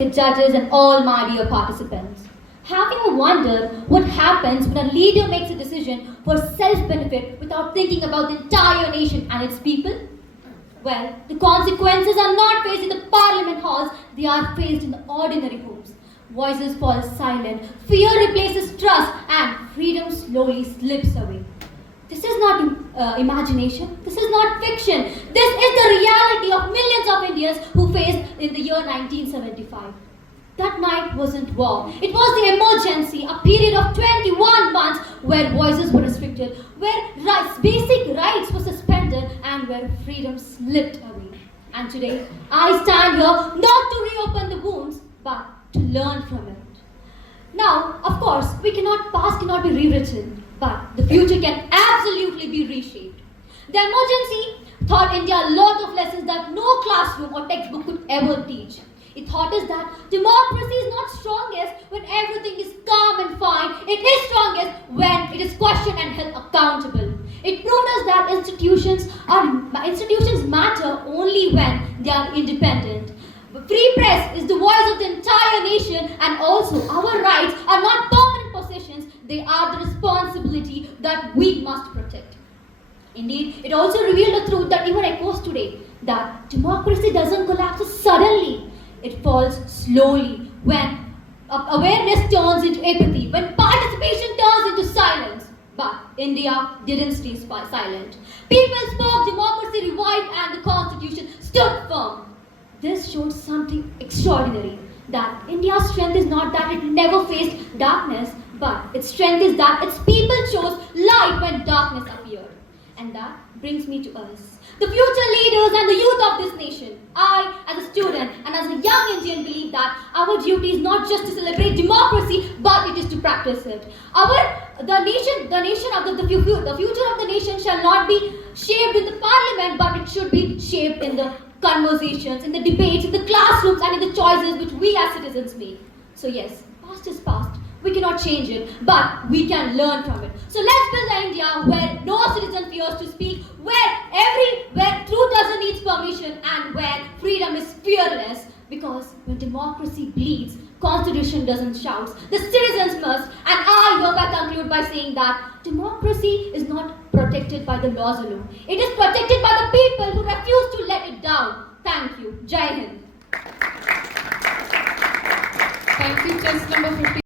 judges and all my dear participants. Have you wondered what happens when a leader makes a decision for self-benefit without thinking about the entire nation and its people? Well, the consequences are not faced in the parliament halls, they are faced in the ordinary homes. Voices fall silent, fear replaces trust, and freedom slowly slips away. This is not imagination, this is not fiction, this is the reality of millions of Indians who faced in the year 1975. That night wasn't war, it was the emergency, a period of 21 months where voices were restricted, where basic rights were suspended, and where freedom slipped away. And today, I stand here not to reopen the wounds, but to learn from it. Now, of course, past cannot be rewritten, but the future can absolutely be reshaped. The emergency taught India a lot of lessons that no classroom or textbook could ever teach. It taught us that democracy is not strongest when everything is calm and fine. It is strongest when it is questioned and held accountable. It proved us that institutions matter only when they are independent. The free press is the voice of the entire nation, and also our rights are not permanent possessions, they are the responsibility that we must protect. Indeed, it also revealed the truth that even echoes today, that democracy doesn't collapse suddenly, it falls slowly when awareness turns into apathy, when participation turns into silence. But India didn't stay silent. People spoke, democracy revived, and the constitution stood firm. This shows something extraordinary, that India's strength is not that it never faced darkness, but its strength is that its people chose light when darkness appeared. And that brings me to us, the future leaders and the youth of this nation. I, as a student and as a young Indian, believe that our duty is not just to celebrate democracy, but it is to practice it. The future of the nation shall not be shaped in the parliament, but it should be shaped in the conversations, in the debates, in the classrooms, and in the choices which we as citizens make. So yes, past is past. We cannot change it, but we can learn from it. So let's build an India where no citizen fears to speak, where truth doesn't need permission, and where freedom is fearless. Because when democracy bleeds, constitution doesn't shout. The citizens must. And I hereby conclude by saying that democracy is not protected by the laws alone. It is protected by the people who refuse to let it down. Thank you. Jai Hind. Thank you, test number 50.